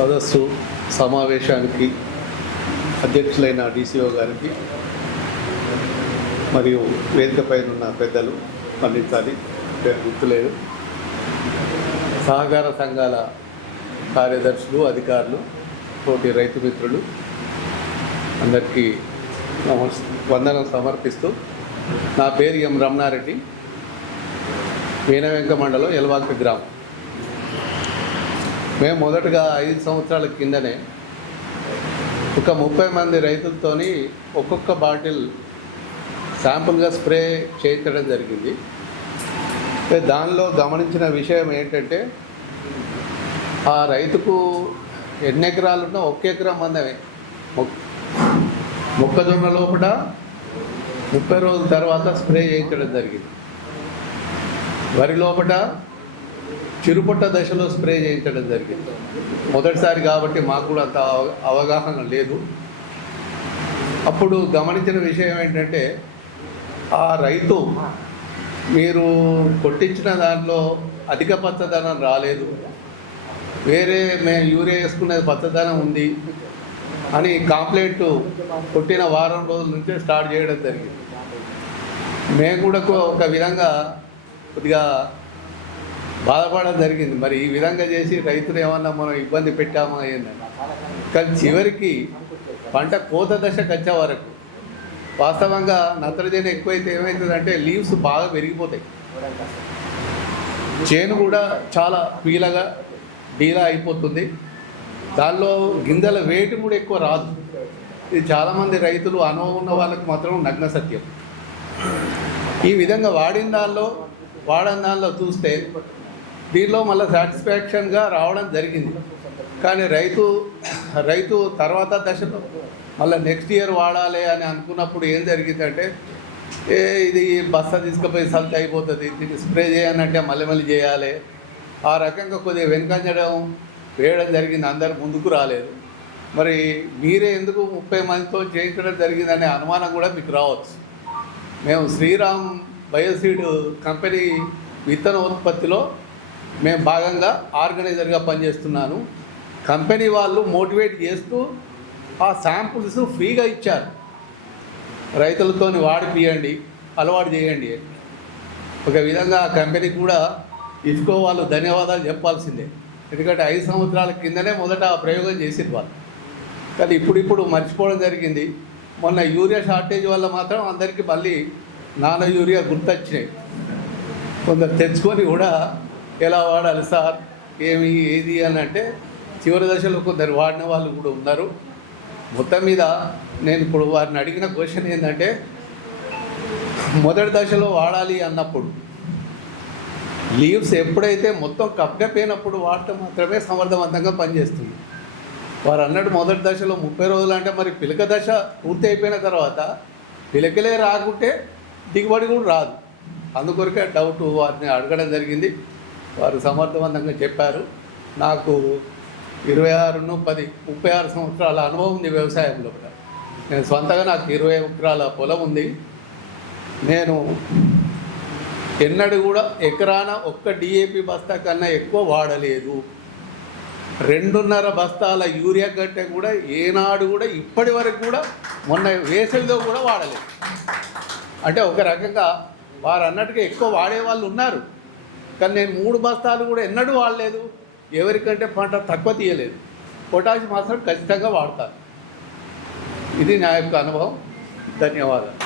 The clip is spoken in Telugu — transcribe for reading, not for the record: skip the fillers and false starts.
సదస్సు సమావేశానికి అధ్యక్షులైన డీసీఓ గారికి మరియు వేదికపై ఉన్న పెద్దలు పండించాలి గుర్తులేదు, సహకార సంఘాల కార్యదర్శులు, అధికారులు, తోటి రైతు మిత్రులు అందరికీ వందనం సమర్పిస్తూ, నా పేరు ఎం రమణారెడ్డి, వీణవెంక మండలం ఎల్వాంక గ్రామం. మేము మొదటగా 5 సంవత్సరాల కిందనే ఒక 30 మంది రైతులతోని ఒక్కొక్క బాటిల్ శాంపుల్గా స్ప్రే చేయించడం జరిగింది. దానిలో గమనించిన విషయం ఏంటంటే, ఆ రైతుకు ఎన్ని ఎకరాలున్నా 1 ఎకరం మందమే మొక్కజొన్న లోపల 30 రోజుల తర్వాత స్ప్రే చేయించడం జరిగింది. వరి లోపల చిరుపుట్ట దశలో స్ప్రే చేయించడం జరిగింది. మొదటిసారి కాబట్టి మాకు కూడా అంత అవగాహన లేదు. అప్పుడు గమనించిన విషయం ఏంటంటే, ఆ రైతు మీరు కొట్టించిన దాంట్లో అధిక పచ్చదనం రాలేదు, వేరే మేము యూరియా వేసుకునేది పచ్చదనం ఉంది అని కంప్లైంట్ కొట్టిన వారం రోజుల నుంచే స్టార్ట్ చేయడం జరిగింది. మేము కూడా ఒక విధంగా కొద్దిగా బాధపడడం జరిగింది. మరి ఈ విధంగా చేసి రైతులు ఏమన్నా మనం ఇబ్బంది పెట్టామా ఏంటంటే, కానీ చివరికి పంట కోత దశకు వచ్చే వరకు వాస్తవంగా నత్రజని ఎక్కువైతే ఏమవుతుందంటే లీవ్స్ బాగా పెరిగిపోతాయి, చేను కూడా చాలా పీలగా డీలా అయిపోతుంది, దానిలో గింజల వెయిట్ కూడా ఎక్కువ రాదు. ఇది చాలామంది రైతులు అనుభవం ఉన్న వాళ్ళకి మాత్రం నగ్న సత్యం. ఈ విధంగా వాడని దానిలో చూస్తే దీనిలో మళ్ళీ సాటిస్ఫాక్షన్గా రావడం జరిగింది. కానీ రైతు తర్వాత దశలో మళ్ళీ నెక్స్ట్ ఇయర్ వాడాలి అని అనుకున్నప్పుడు ఏం జరిగిందంటే, ఇది బస్తా తీసుకుపోయి సల్ట్ అయిపోతుంది, దీన్ని స్ప్రే చేయాలంటే మళ్ళీ చేయాలి, ఆ రకంగా కొద్దిగా వెనుకంజడం వేయడం జరిగింది. అందరు ముందుకు రాలేదు. మరి మీరే ఎందుకు 30 మందితో చేయించడం జరిగిందనే అనుమానం కూడా మీకు రావచ్చు. మేము శ్రీరామ్ బయోసీడ్ కంపెనీ విత్తన ఉత్పత్తిలో మేము భాగంగా ఆర్గనైజర్గా పనిచేస్తున్నాను. కంపెనీ వాళ్ళు మోటివేట్ చేస్తూ ఆ శాంపుల్స్ ఫ్రీగా ఇచ్చారు. రైతులతో వాడిపియండి, అలవాటు చేయండి. ఒక విధంగా ఆ కంపెనీకి కూడా ఇఫ్కో వాళ్ళు ధన్యవాదాలు చెప్పాల్సిందే. ఎందుకంటే 5 సంవత్సరాల కిందనే మొదట ఆ ప్రయోగం చేసేది వాళ్ళు. కానీ ఇప్పుడు మర్చిపోవడం జరిగింది. మొన్న యూరియా షార్టేజ్ వల్ల మాత్రం అందరికీ మళ్ళీ నానో యూరియా గుర్తొచ్చినాయి. కొందరు తెచ్చుకొని కూడా ఎలా వాడాలి సార్, ఏది అని అంటే చివరి దశలో కొందరు వాడిన వాళ్ళు కూడా ఉన్నారు. మొత్తం మీద నేను ఇప్పుడు వారిని అడిగిన క్వశ్చన్ ఏంటంటే, మొదటి దశలో వాడాలి అన్నప్పుడు లీవ్స్ ఎప్పుడైతే మొత్తం కప్పకపోయినప్పుడు వాడితే మాత్రమే సమర్థవంతంగా పనిచేస్తుంది. వారు అన్నట్టు మొదటి దశలో 30 రోజులు అంటే మరి పిలక దశ పూర్తి అయిపోయిన తర్వాత పిలకలే రాకుంటే దిగుబడి కూడా రాదు. అందుకొరకే డౌట్ వారిని అడగడం జరిగింది. వారు సమర్థవంతంగా చెప్పారు. నాకు 36 సంవత్సరాల అనుభవం ఉంది వ్యవసాయంలో కూడా. నేను సొంతగా నాకు 20 ఎకరాల పొలం ఉంది. నేను ఎన్నడూ కూడా ఎకరాన ఒక్క డిఏపి బస్తా కన్నా ఎక్కువ వాడలేదు. 2.5 బస్తాల యూరియా కంటే కూడా ఏనాడు కూడా ఇప్పటి వరకు కూడా మొన్న వేసవిలో కూడా వాడలేదు. అంటే ఒక రకంగా వారు అన్నట్టుగా ఎక్కువ వాడేవాళ్ళు ఉన్నారు, కానీ నేను 3 బస్తాలు కూడా ఎన్నడూ వాడలేదు. ఎవరికంటే పంట తక్కువ తీయలేదు. పొటాష్ మాత్రం ఖచ్చితంగా వాడతాను. ఇది నా యొక్క అనుభవం. ధన్యవాదాలు.